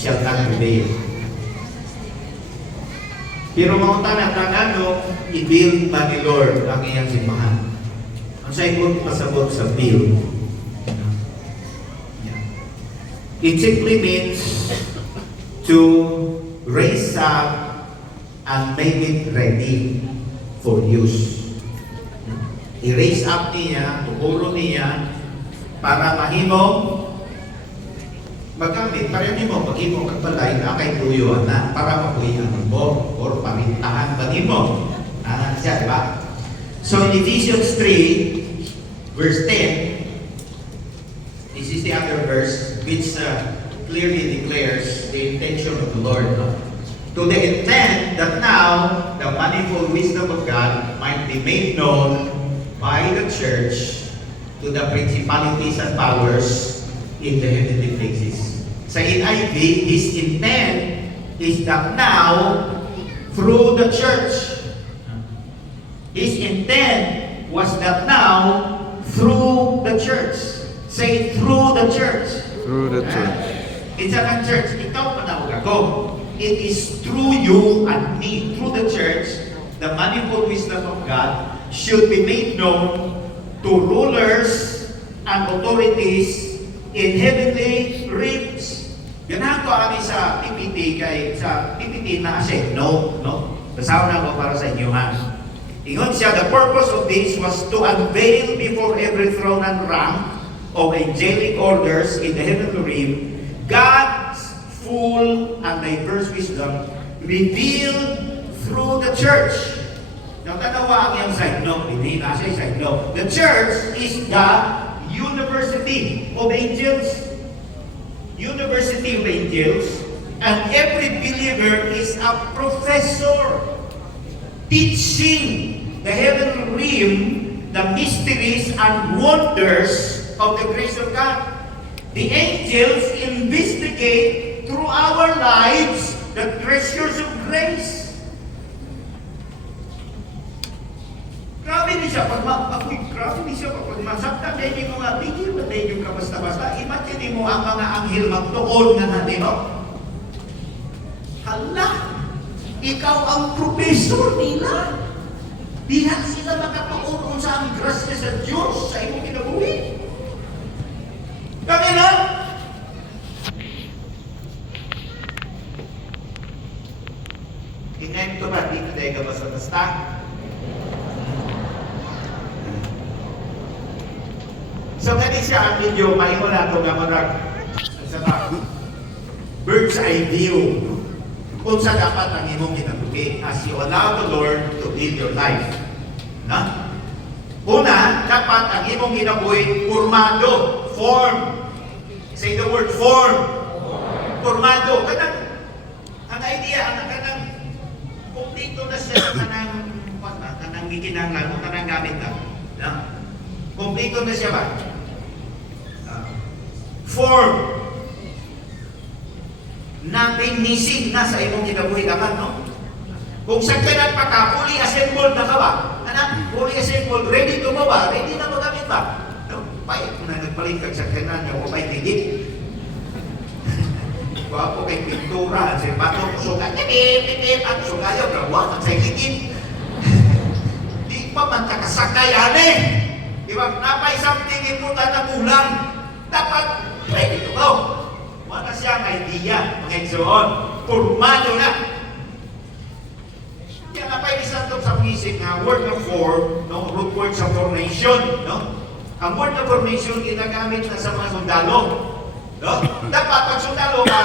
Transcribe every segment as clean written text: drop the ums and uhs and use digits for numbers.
shall not prevail. Pero maunta na ano, i-build ba ni Lord ang iyang simbahan? Ang sa ikot pasabot sa build. It simply means to raise up and make it ready for use. I-raise up niya, tukuro niya, para mahimong magamit, para nimo maghimong kagbalay na kay tuyuan na, para mapuyan mo, or pamintahan ba nimo. Siya, diba? So in Ephesians 3, verse 10, this is the other verse which clearly declares the intention of the Lord. To the intent that now the manifold wisdom of God might be made known by the church to the principalities and powers in the heavenly places. Sa NIV, his intent is that now through the church. His intent was that now through the church. Say, through the church. Through the church. It's not church. Ikaw panawag ako. It is through you and me, through the church, the manifold wisdom of God should be made known to rulers and authorities in heavenly realms. Ganahan ko ani sa PPT kay sa PPT na kasi no. Basahin na ko para sa inyo ha. Ingon siya, the purpose of this was to unveil before every throne and rank of angelic orders in the heavenly realm God's full and diverse wisdom revealed through the church. Now, tanawa ang iyang side note. Hindi na siya side note. The church is the university of angels. University of angels. And every believer is a professor teaching the heavenly realm the mysteries and wonders of the grace of God. The angels investigate through our lives the treasures of grace. Grabe ni siya grabe ni siya pagmasaktan dahil di mo nga bigyan mo dahil yung kabasta-basta. Imagine mo ang mga anghel magtuon nga natin, no? Hala, ikaw ang professor nila. Diha sila makapauron sa ang grasya sa Diyos sa imong kinabuhi. Kami na? Tingnan ito ba? Dito dahil ka basta-basta. So, kani siya ang video, mahingo na ito nga marag bird's eye view kung sa dapat ang imong kinabuhi as you allow the Lord to lead your life. Na? Una, dapat ang imong kinabuhi formado, form. Say the word form. Formado. Ang idea, kanang kumplito na siya kanang gikinanglan, kanang gamit na. Kumplito na siya ba? Form. Nothing missing na sa imong kinabuhi dapat, no? Kung sa kanan pa ka, fully assembled na ka ba? Anak, fully assembled, ready to mo ba? Ready na magamit ba? No? Payat mo na nagpalikag sa kanan niya, o may tigit. Wapo kay pintura, at sa bato, suga, tip, at sugayo, grawa, at sa higit. Di pa man kakasakay, ane. Di ba, napay something important na kulang. Dapat, ready to go. Wala siyang idea, mga igsoon. Formado na. Kaya napay isang sa isip nga, word of form, no? Root word sa formation, no? Ang word of formation, ginagamit na sa mga sundalo. No? Dapat, pag sundalo ka,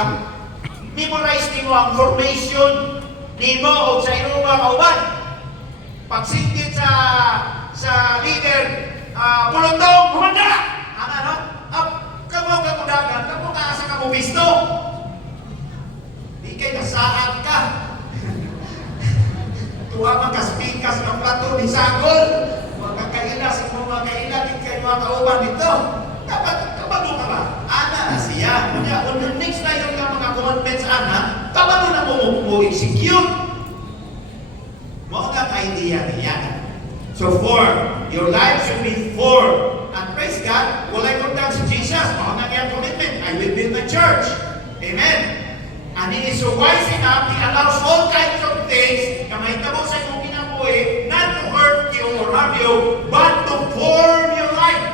memorize nimo ang formation nimo o sa iyong mga kauban. Pag singgit sa leader, puluntong, humanda! Ano? Kamo kamudagan, kamo kaasa ka mo bisto. Di kay nasaan ka. Tuwa man kaspikas ng plato ni Sagol. Mga kailas, mga kailas, di kayo mga kauban dito. Dapat, kabalo ka ba? Ana na siya. Kaya, on the next time yung mga commandments, ana, kabalo na mo execute. Mga idea niya. So, form. Your life should be formed. And praise God, walay kong si Jesus. Mga nga niyang commitment. I will build my church. Amen. And He is so wise enough, He allows all kinds of things na mahitabo sa imong kinabuhi, not to hurt you or harm you, but to form your life,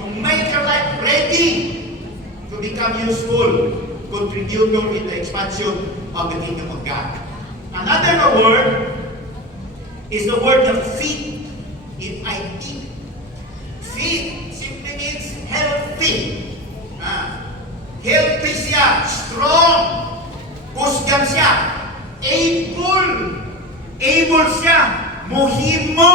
to make your life ready to become useful contributor in the expansion of the kingdom of God. Another word is the word of faith in IT. Faith simply means healthy. Healthy siya, strong, kusgan siya, able siya, muhimo.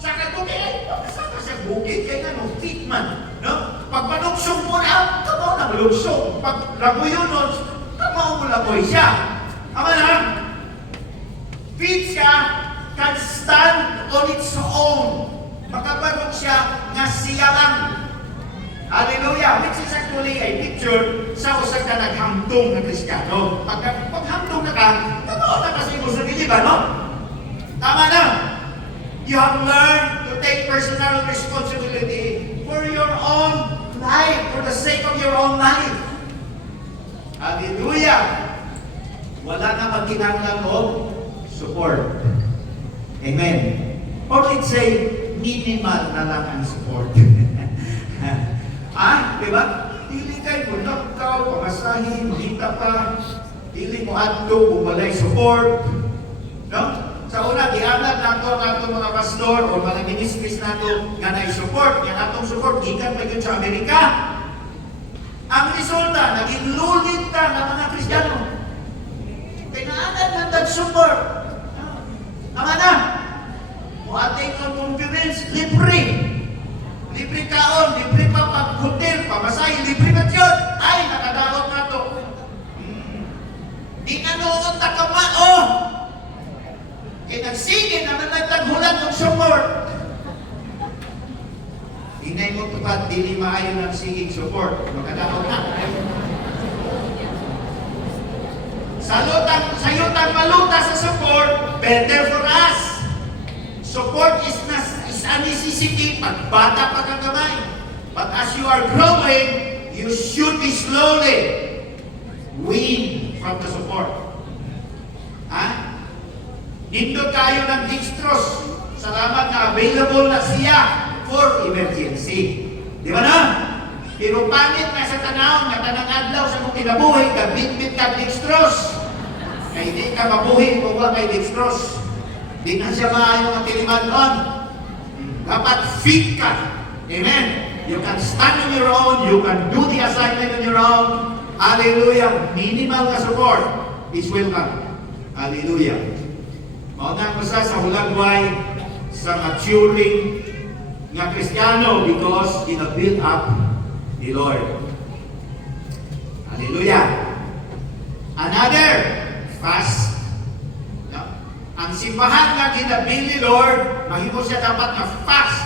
Sa kagugay, saka siya bukid, kaya nga, fit man. No? Pag maluksong mo na, kamaw na maluksong. Pag lagoy nun, kamaw mo lagoy siya. Ama na, fit siya, can stand on its own. Makabagot siya nga siya lang. Hallelujah! Which is actually a picture sa usa ka naghamdong na Kristiyano. Paghamdong na ka, totoo na kasi mo sa giliban, no? Tama na! You have learned to take personal responsibility for your own life, for the sake of your own life. Hallelujah! Wala na magkinanglan o support. Amen. Or let's say, minimal na lang ang support. Diba? Dili kay punakaw, pamasahin, hita pa, dili mo adto, bumalay support. No? Sa una, gianad nato ang atong mga pastor o mga ministries nato nga na-support. Yang atong support, gikan pa yun sa Amerika. Ang resulta, naging lulit ka ng mga Kristiyano. Kinaanad ng tag-support. Tama na. Muating ang conference, libre. Libre kaon, libre pa pag-hotel, pamasahe, libre pa yun. Ay, nakadaot na to. Di nga noon takamao. Kaya nagsige naman nagtaghulan ng support. Hinay mo tupad, dili maayo ng siging support. Makadaot na. Sayutang maluta sa support, better for us. Support is a necessity pag bata pa kang gamay. But as you are growing, you should be slowly wean from the support. Nindot kayo ng dextrose. Salamat na available na siya for emergency. Di ba na? Pero pangit na sa tanaw, na tanang adlaw sa mong kinabuhi, kabit-bit ka dextrose. Kaya hindi ka mabuhi kung wala kay dextrose. Di na siya maayo ang tiliman-on. Dapat fit ka. Amen. You can stand on your own. You can do the assignment on your own. Hallelujah. Minimal na support is welcome. Hallelujah. Maunang basa sa hulagway sa maturing nga Kristiyano because build up the Lord. Hallelujah. Another, fast. Ang simbahan nga ginabil ni Lord, mahimo siya dapat na fast.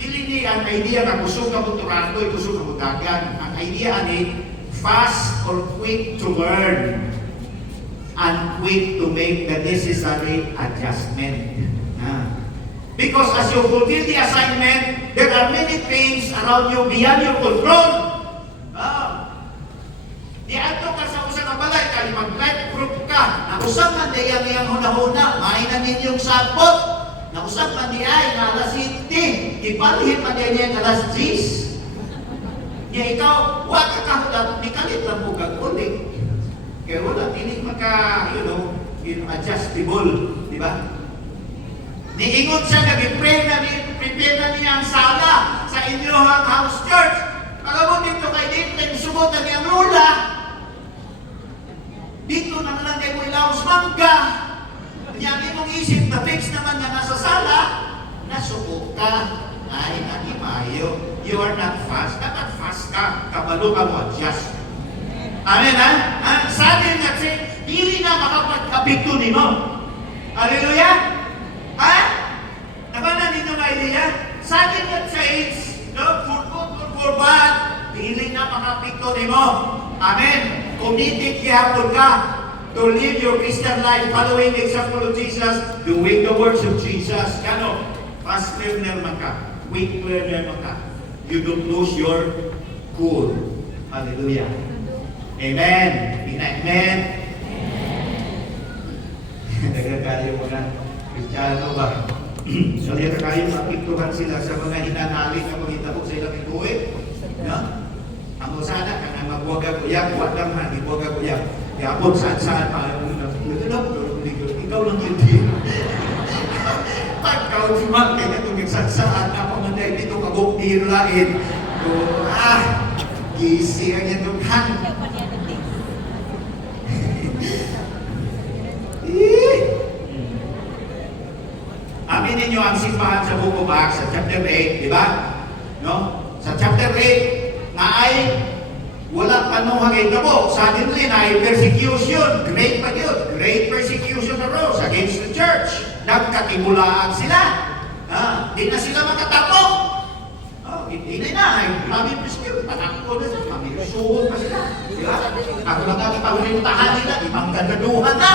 Dili ni ang idea na kusog ka mo turando, kusog ka mo dagan. Ang idea ani fast or quick to learn and quick to make the necessary adjustment. Because as you fulfill the assignment, there are many things around you beyond your control. Di ato ka sa usa ka balay kay mag-life group ka. Nausap man di ang hunahuna, may na ninyong sabot. Nausap man di ay nga alas 7. Ipalihit man di ang alas 10. Kaya ikaw, wag ka kahulat, di kalit lang mo kag-ulit. Kaya wala, hindi maka, adjustable. Di ba? Niingon siya, nag-prepare na niya ang sala sa inyong house church. Pagabot dito kay dito, sugot na niyang lula. Dito naman lang kayo ilaos mangga. Kanya mong isip na fix naman na nasa sala, nasuko ka. Ay, nagimayo. You are not fast. Dapat fast ka. Kabalo ka mo adjust. Amen, ha? Sabi nga siya, dili na makapagkapito ni mo. Hallelujah? Ha? Nabanan ninyo nga idea? Sabi nga siya, for good or for bad, dili na makapito ni mo. Amen. Committed gihapon ka to live your Christian life following the example of Jesus, doing the works of Jesus. Kano? Fast learner man ka. Quick learner man ka. You don't lose your cool. Hallelujah. Amen. Amen. Dagan kayo mga Kristiyano ba? Kaya kayo makiktuhan sila sa mga hinanalig na pagkita ko sa ilang ituwid. No? Ang usana ka na magwaga kuya, kuwag lang ha, di waga kuya. Kaya po, saan-saan pa, ikaw lang hindi. Pagkaw si Mark, kaya itong saan-saan na pamanday dito kagok lain. Gising ang itong han. Aminin niyo ang simbahan sa Book of Acts sa chapter 8, di ba? No? Sa chapter 8, nga ay wala pa nung hanggang gabo. Suddenly na ay persecution. Great pa yun. Great persecution arose against the church. Nagkatimulaan sila. Di na sila makatapok. Hindi na. Ay kami persecution. Patakbo na sila. Kami suhod pa sila. Di ba? Ako lang ang ipawintahan nila. Ibang gandaduhan na.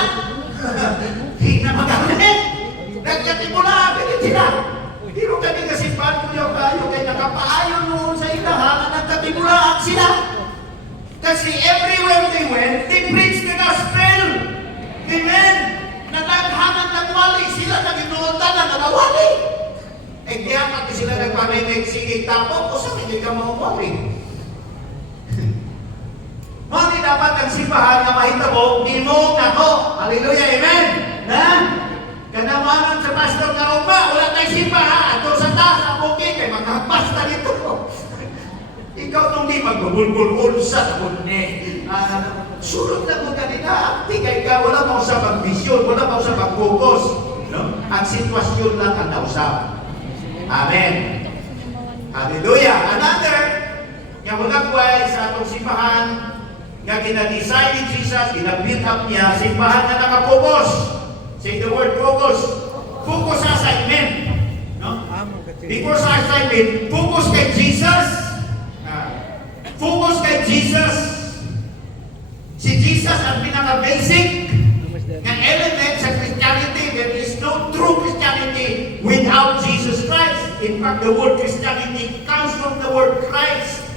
Di na magalit. Nagkatimulaan din sila. Pero kami kasi paano yung kayo kay nakapaayon noon sa ilahan na nagkatimulaan sila. Kasi everywhere they went, they preached the gospel. Amen. Nataghanan ng wali sila, naginuuntan na nagawali. Eh, di pati sila nagpamimig, sige tapos, o sa hindi ka mawawali. Mali dapat ang simbahan na mahitabo, gimong ako. Hallelujah, amen. Na? Kanamanan sa pastor nga upa, wala tayong simbahan. Ato sa taas, ang bukid, kay magkapasta dito. Ikaw nung di magbubulbul sa kunne. Surot na mo kanina. Tingay ka, wala mo sa pag-vision, wala mo sa pag-focus. No? Ang sitwasyon lang ang nausap. Amen. Hallelujah. Another, nga wala kuway sa atong simbahan, nga kina-design ni Jesus, kina-build up niya, simbahan na nakapokus. Say the word focus. Focus sa assignment. No? Before sa assignment, focus kay Jesus. Focus kay Jesus. Si Jesus ang pinaka-basic na element sa Christianity. There is no true Christianity without Jesus Christ. In fact, the word Christianity comes from the word Christ.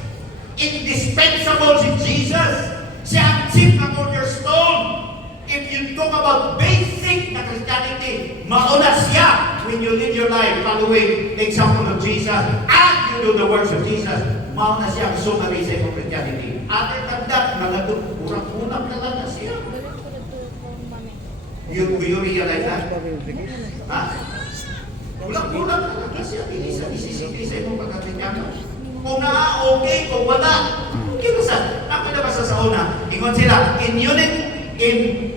Indispensable si Jesus. Siya ang chief na cornerstone. If you talk about basic na Christianity, mauna siya when you live your life following the example of Jesus and you do the works of Jesus. Mauna siya ang summary sa iyong Christianity. Other than that, kurang-kurang na lang na siya. You realize that? Ha? Kurang-kurang na lang na siya. Hindi sa isisipin sa iyong pagkakristyano. Kung okay, kung wala. Okay ba sa? Ako na basta sa una. Ingon sila, in unit, in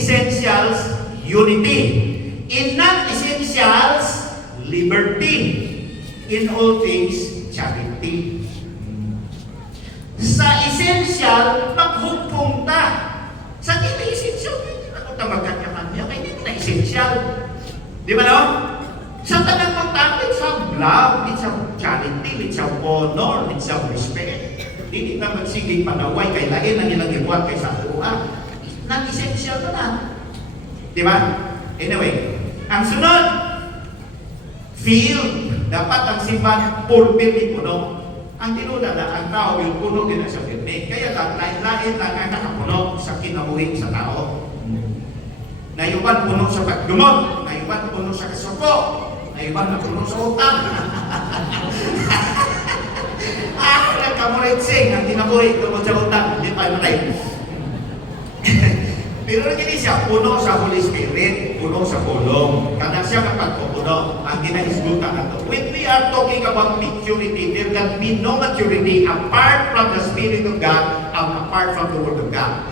essentials, unity. In non-essentials, liberty. In all things, charity. Sa essential, maghumpong ta. Sa hindi-essential, hindi na ito magkakaman niya, kaya hindi na essential. Di ba no? Sa tanang magtapit, it's of love, it's of charity, it's of honor, it's of respect. Hindi na magsiging panaway kay lain na nilang ibuhat kay sa buha. Non-essential na na. Di ba? Anyway, ang sunod, field. Dapat ang simbahan pulpit puno. Ang tinuna na ang tao yung puno din sa pirmi. Kaya lang, lain-lain lang ang nakapuno sa kinabuhi sa tao. Nayuban puno sa pagdumot, nayuban puno sa kasuko, nayuban na puno sa utang. Nagkamuritsing ang kinabuhi tungkol sa utang, hindi pa matay. Pero gini siya, puno sa Holy Spirit, puno sa pulong. Kada siya kapagpupuno, ang ginahisgutan na ito. When we are talking about maturity, there can be no maturity apart from the Spirit of God and apart from the Word of God.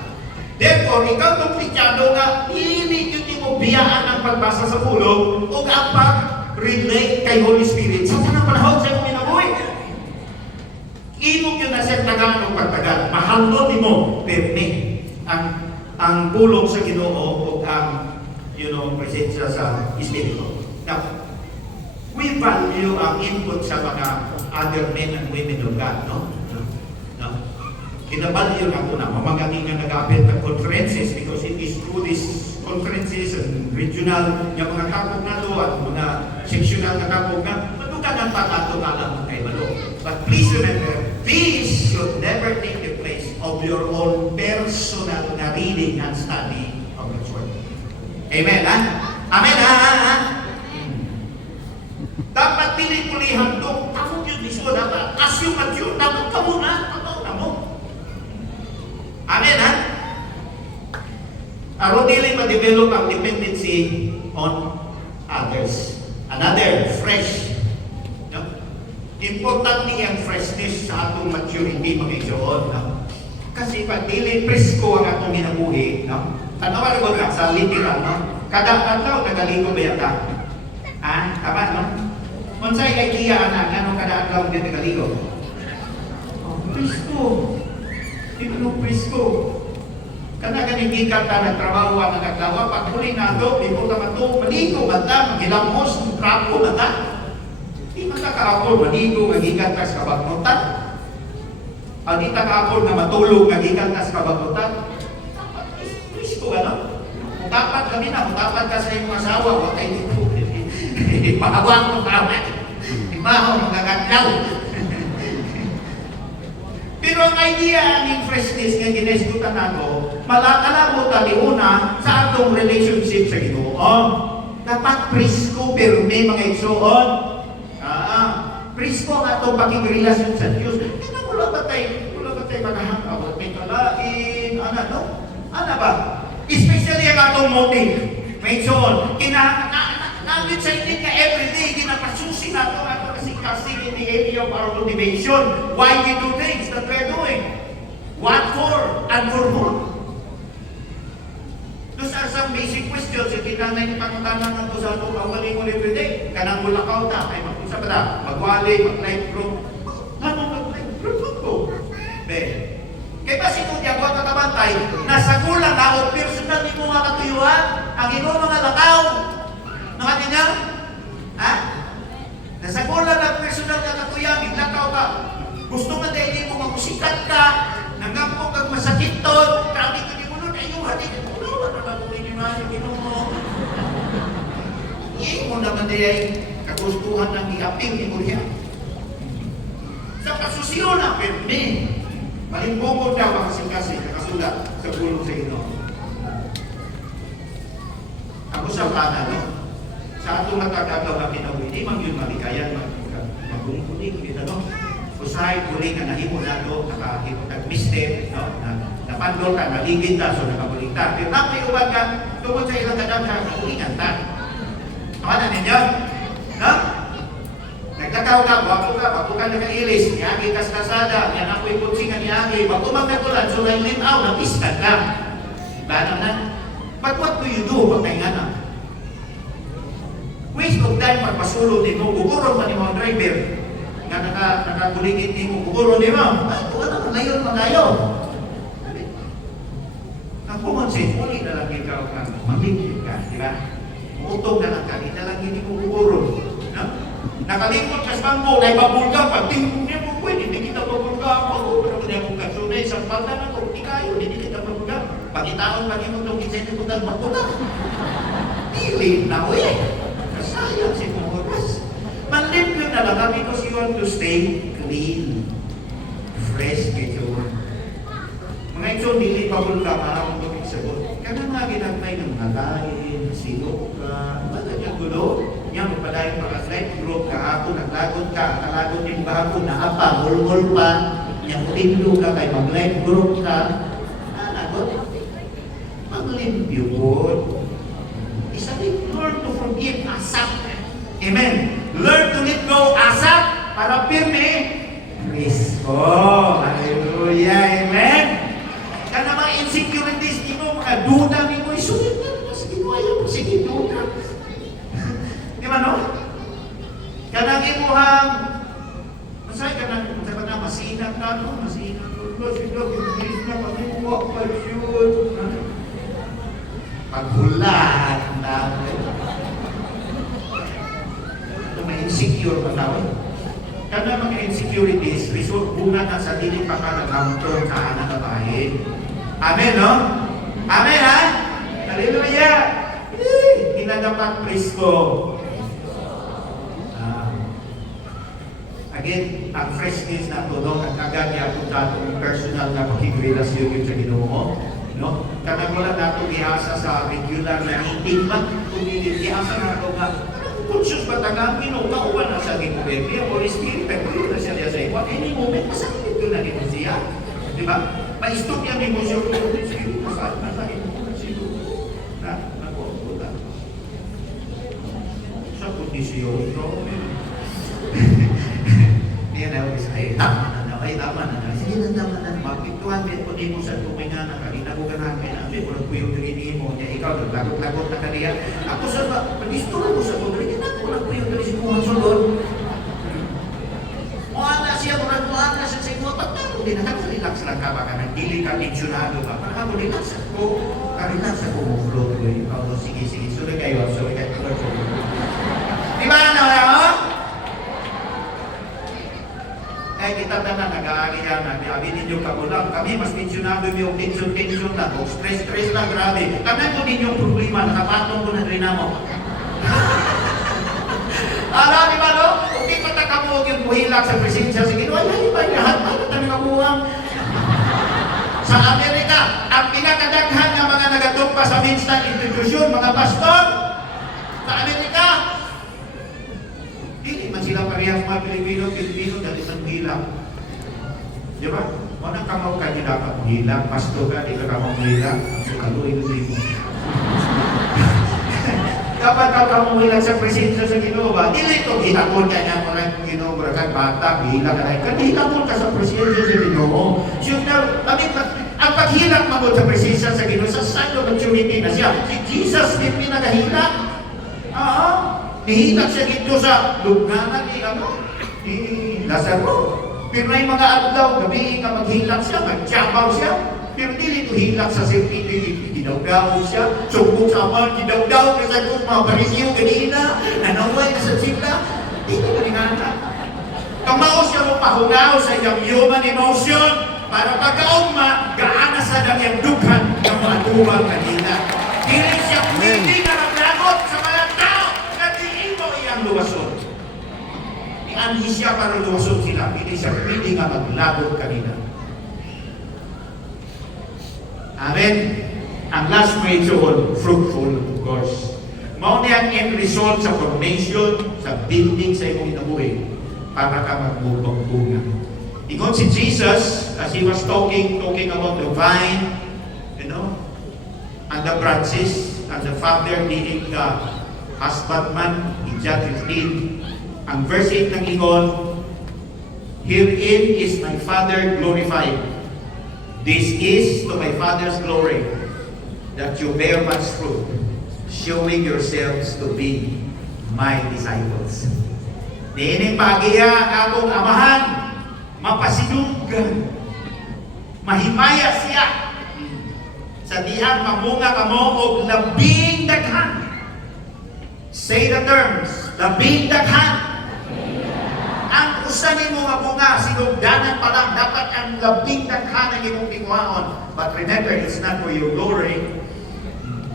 Therefore, ikaw itong Kristiyano nga, hindi mo biyaan ang pagbasa sa pulong o ang pag-relate kay Holy Spirit sa tanang panahon sa iyong minabuhi. Imog yun na siya tagang ng pagtagal. Mahal mo mo, perme ang pulong sa Ginoo o ang presensya sa Espiritu. Now, we value ang input sa mga other men and women of God, no? Kinabalyo na ko na, mamagati nga nag-apit ng conferences because it is through these conferences and regional yung mga kapog na to at mga sectional na kapog na, manuka ng patato na lang kay Malo. But please remember, this should never take the place of your own personal na reading and study of God's Word. Amen, ha? Amen, ha? Dapat pili-pulihan to. Kamu yun mismo dapat. As you mature, dapat ka muna. Tataw na mo. Amen, ha? Aron dili ma-develop ang dependency on others. Another, fresh. No? Importante ang freshness sa atong maturity, mga igsoon. No? Kasi pag dili presko ang atong ginabuhi, no? Tanawa rin ko sa literal, no? Kada adlaw nagaligo ba yata? Tama, no? Unsay idea anak, anong kada adlaw din nagaligo? Presko. Ito presko. Kana ganigikan ta nagtrabaho ang naglawa pag huli na do, di po naman to, maligo mata, magilamos, trapo mata. Di mata kaapol, maligo, magikan ta sa kabagnutan. Pag di ta kaapol na matulog, magikan ta sa kabagnutan. Presko, ano? Mutapat kami na, mutapat ka sa iyong asawa, wag kayo dito. Ipahawak mo tawag. Ipahaw, magagaglaw. Pero ang idea ng freshness nga gineskutan nato, malakala mo taliuna sa atong relationship sa Ginoo. Dapat presko pero may mga igsoon. Presko ang atong pakigrelasyon sa Dios. Kaya wala ba tayo maghahanap? May kalain, no? Ano ba? Especially ang atong motive. May igsoon. Namin sa init nga everyday, ginapasusin nato ato kasi in the area of our motivation. Why we do things that we're doing? What for? And for whom? Those are some basic questions yung kinangay ni pangutanan ng sa atong kaugalingon everyday. Kanang mulakaw ta, ay mag-usap ba ta? Magwali, mag-life group. Ano mag-life group ko? Kaya ba sinunya ko ang katabantay, nasa kulang na o personal ni mo nga katuyuhan, ang ino mga lakaw, mga niya? Nasa kulang na personal nga katuyuhan, biglakaw ka. Gusto nga dahil di mo makusikat ka, nangampo kag masakit to, grabe ko di mo nun, ayuhan di mo, ano na kung iniman yung ginoo. Iyon mo naman dahil kagustuhan ng iaping ni Muriya. Sa kasusiyo na, perme. Malimbongod daw ang kasing-kasing nakasulat sa gulong sa Ginoo. Ako sa pana, no? Sa atong matagagawa kinabuhi, di man yun malikayan, magungkuling, no? Usahay, kuling na nahimo na ito, nag-mistake, no? Napandol ka, naligid ka, so nakabuling ka. Pero may uban ka, tungkol sa ilang kadang ka, nakulingan ka. Tama na ninyo? No? Nagkakaw ka, wapo ka nag-ilis, niyagi ka sa kasada, yan ako'y kutsingan niyagi, bago magkatulan, so na yung out, napistan lang. Bano na? But what do you do pag may nga na? Waste of time magpasulod din mo, guguron pa ni mga driver, nga nakakuligit din mo, guguron din mo, ay, tuwa na, ngayon magayo. Ang common sense, uli na lang ikaw kang mamigil ka, di ba? Utong na lang ka, hindi na lang hindi mo guguron. No? Nakalimot ka sa bangko, na ipabulga, pag tingin niya mo, pwede, hindi kita pabulga ako. Pero kung niya mong kasunay, sa palda na ko, hindi kayo, hindi kita pabulga. Pagitaon, pag-imot ng kisay ko ng bangko. Dili na ko eh. Kasayang si Moras. Manlimpyo na lang because you want to stay clean. Fresh, kito. Mga ito, dili pabulga, maraming tumig sagot. Kaya nga ginagmay ng nalain, silo ka, wala niya gulo. Yang magpadayon mag-life group ka ako, naglagot ka, kalagot yung bago na apa, hulhul pa, yang tinlo ka kay mag-life group ka, nagot, maglimpyo po. Isabi, learn to forgive asap. Amen. Learn to let go asap para pirme. Kristo. Hallelujah. Amen. Kana mga insecurities mo, mga duda mo, isulit na, sige mo, ayaw, sige, duda. Di ba, no? Kanang imuhang, masay ka na, masinag na, no? Masinag na, imbis na, pag-imuha pa yun. Paghulat na. Ito may insecure pa tawag. Kana mga insecurities, result bunga na sa dili pa ka nagamtong sa anak babae. Amen, no? Amen, ha? Hallelujah! Hindi dapat Kristo. Again, ang freshness na ito, no? Ang agad niya kung tatong personal na pakikrelasyon yung sa Ginoo. No? Kanang wala na itong ihasa sa regular na meeting ba? Kung ihasa na ito nga, conscious ba tagang Ginoo ka, uwan na sa Ginoo, Holy Spirit, pero yun na siya sa iwan. Any moment, masakit yun na rin siya. Di ba? Maistop yan yung emosyon ko. Sige, masakit mo na siguro. Na, nakuha. Sa kondisyon, no? Yan na, tama na. Sige na, tama na. Magpituan, pwede mo sa tuminga na kanina ko ganapin. Abi, kung nagpuyong diri mo, niya ikaw, naglagot-lagot na kaniya. Ako sa ba, mag-istura mo sa tuminga na, kung nagpuyong diri mo ang sulod. Muana siya, kung nagpuan na siya sa imo, pagtaro din, relax lang ka ba ka, nagdili ka, tensionado ka, para ako relax ako, relax ako mo float ko. Sige, sorry kayo. Di ba, kita na nag-aari yan, nabi ninyo kagulang. Kami mas tensionado yung tension lang. O stress lang, grabe. Kami po ninyong problema, nakapatong ko na rin mo. Alam, di ba, no? Kung di patakamuog yung buhilak sa presensya, sige, ay, ba lahat? Ano tayo nakabuhang? Sa Amerika, ang pinakadaghan ng mga nagatumpa sa minsan institusyon, mga pastor, sa Amerika, hindi man sila parehas mga Pilipino dahil isang hilak. Di ba? Manang kamaw ka, di dapat hilak. Pasto ka, di ka kamaw hilak. Kaluin mo. Dapat ka kamaw hilak sa presensya sa Ginoo ba? Dili ito, hilakon ka niya mo rin Ginoo, barakan, bata, hilak ka rin. Hilakon ka sa presensya sa Ginoo. Ang paghilak mo sa presensya sa Ginoo, sa sano maturity na siya. Si Jesus din pinagahilak. Nihilak siya dito sa lugnanan ni Lazaro. Pero may mga adlaw, gabi nga maghilak siya, magtsabaw siya. Pero dili ito hilak sa sirtili, gidawdaw siya. Sumbong sa amal, gidawdaw ka sa kung mga parisiyo ganina, nanaway na sa sila. Dili ko ningana. Kamao siya mo pahungaw sa iyang human emotion para pagkaugma, gaana sa danyang dughan ng mga tuwang kanina. Dili siya pwede na naglagot sa mga tao na di mo iyang luwason. Ianhi siya para luwason sila. Hindi siya pwede nga maglagot kanina. Amen. Ang last medyo fruitful, of course. Mao niya ang end result sa formation, sa building sa imong inabuhi para ka magbubong bunga. Ingon si Jesus, as he was talking about the vine, and the branches, and the father being the husbandman, he judges him. Ang verse 8 ng ingon, herein is my Father glorified. This is to my Father's glory, that you bear much fruit, showing yourselves to be my disciples. Diining pagiya ang akong amahan, mapasinugan, mahimaya siya, sa dihan mamunga kamo og labing daghan. Say the terms, labing daghan. Ang usa nimo nga bunga, sinugdanan pa lang, dapat ang labing daghan ang imong tingwaon. But remember, it's not for your glory.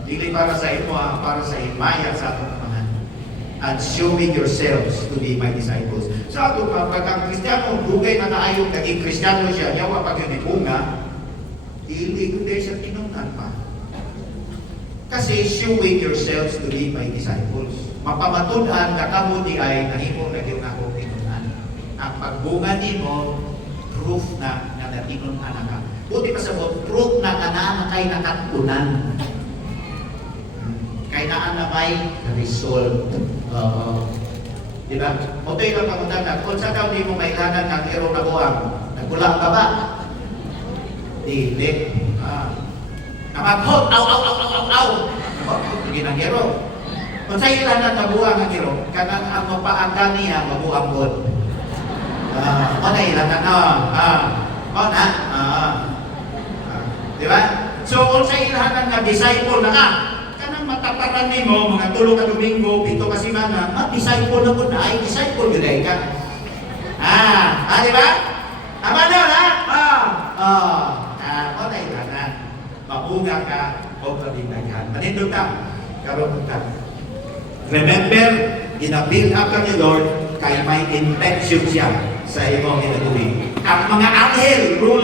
Dili para sa imo, para sa himaya sa atong amahan. And showing yourselves to be my disciples. So ato pa, pag ang Kristiyano, dugay na kaayong naging Kristiyano siya, yawa pag yun bunga, dili ko siya tinungnan pa. Kasi showing yourselves to be my disciples. Mapamatunan na kamo di ay nahimo na yung akong tinungnan. Ang pagbunga nimo, proof na natinungnan ka. Buti pa sa mo, proof na na kay nakatunan. Kay na may result. Di ba? Motoy lang kamutan na, kung sa daw di mo kailangan ng hero na buwang, nagkulang ka ba? Dili. Namaghot, aw. Hindi ng hero. Kung sa ilan na buwang ang hero, kanang ang mapaanggan niya, mabuang god. O na ilan na, di ba? So, kung sa ilan na disciple na ka, matataran nimo mga 3 ka Domingo, 7 ka semana, disciple na po na ay disciple yun ay ka. Di ba? Tama na, ha? O na ilan na. Mabuga ka o kabinaghan. Manindog ka. Karoon ka. Remember, in-build up ka ni Lord kay may intention siya sa imong hinatuloy. Ang mga anghel, ruler